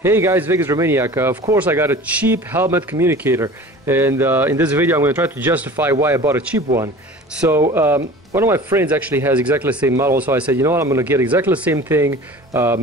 Hey guys, Vegas Romaniac. Of course I got a cheap helmet communicator, and in this video I'm going to try to justify why I bought a cheap one. So one of my friends actually has exactly the same model, so I said, you know what, I'm going to get exactly the same thing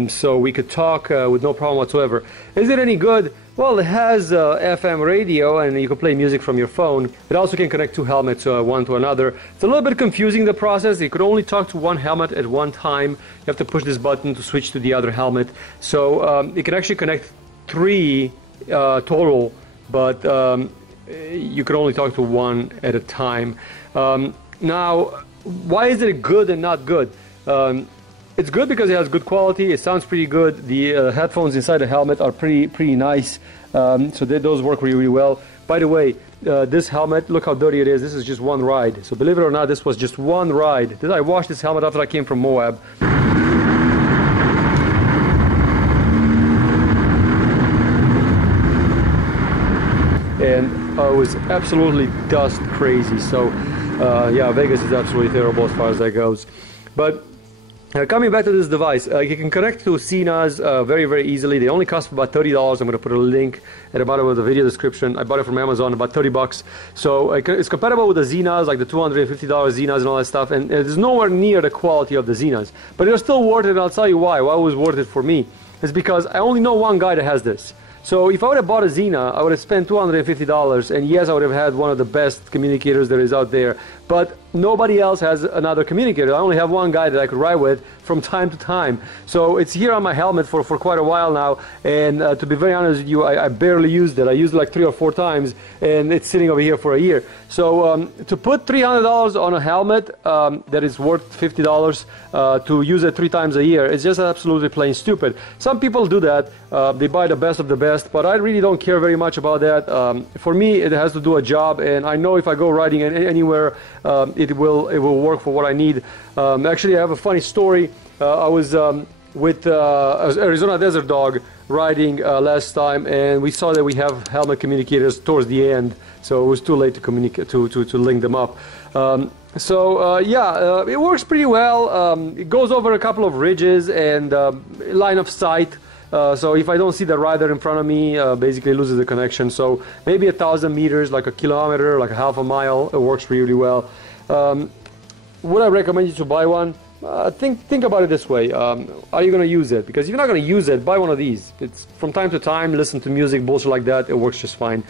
so we could talk with no problem whatsoever. Is it any good? Well, it has FM radio and you can play music from your phone. It also can connect two helmets one to another. It's a little bit confusing, the process. You could only talk to one helmet at one time. You have to push this button to switch to the other helmet. So you can actually connect three total, but you can only talk to one at a time. Now, why is it good and not good? It's good because it has good quality. It sounds pretty good. The headphones inside the helmet are pretty nice. So those work really well. By the way, this helmet, look how dirty it is. This is just one ride. So believe it or not, this was just one ride. I washed this helmet after I came from Moab. And I was absolutely dust crazy. So yeah, Vegas is absolutely terrible as far as that goes. But coming back to this device, you can connect to Cenas very easily. They only cost about $30. I'm going to put a link at the bottom of the video description. I bought it from Amazon, about 30 bucks. So it's compatible with the Zenas, like the $250 Zenas and all that stuff. And it's nowhere near the quality of the Zenas. But they're still worth it, and I'll tell you why. Why it was worth it for me is because I only know one guy that has this. So if I would have bought a Zena, I would have spent $250, and yes, I would have had one of the best communicators there is out there. But nobody else has another communicator. I only have one guy that I could ride with from time to time. So it's here on my helmet for quite a while now, and to be very honest with you, I barely used it. I used it like 3 or 4 times, and it's sitting over here for a year. So to put $300 on a helmet that is worth $50 to use it 3 times a year, it's just absolutely plain stupid. Some people do that. They buy the best of the best, but I really don't care very much about that. For me, it has to do a job, and I know if I go riding anywhere, it will work for what I need. Actually, I have a funny story. I was with Arizona Desert Dog riding last time, and we saw that we have helmet communicators towards the end, so it was too late to communicate to link them up. Yeah, it works pretty well. It goes over a couple of ridges and line of sight. So if I don't see the rider in front of me, basically loses the connection. So maybe 1,000 meters, like a kilometer, like a half a mile, it works really well. Would I recommend you to buy one? Think about it this way. Are you going to use it? Because if you're not going to use it, buy one of these. It's from time to time, listen to music, bullshit like that. It works just fine.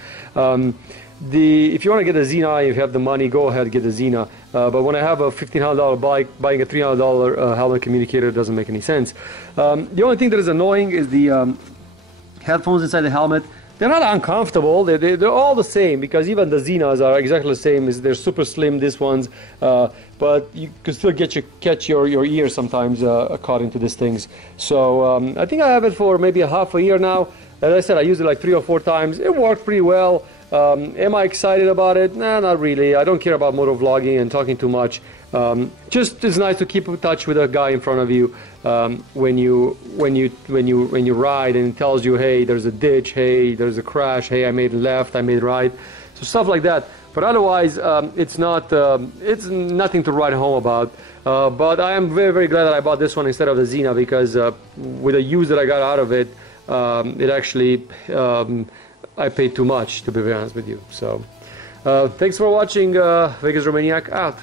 If you want to get a Zena, if you have the money, go ahead and get a Zena. But when I have a $1,500 bike, buying a $300 helmet communicator doesn't make any sense. The only thing that is annoying is the headphones inside the helmet. They're not uncomfortable. They're all the same, because even the Zenas are exactly the same. They're super slim, these ones, but you can still catch your ears sometimes caught into these things. So I think I have it for maybe a half a year now. As I said, I used it like 3 or 4 times. It worked pretty well. Am I excited about it? Nah, not really. I don't care about motor vlogging and talking too much. Just it's nice to keep in touch with a guy in front of you when you ride, and it tells you, hey, there's a ditch, hey, there's a crash, hey, I made left, I made right, so stuff like that. But otherwise, it's nothing to write home about. But I am very glad that I bought this one instead of the Zena, because with the use that I got out of it, it actually I paid too much, to be very honest with you. So thanks for watching. Vegas Romaniac out.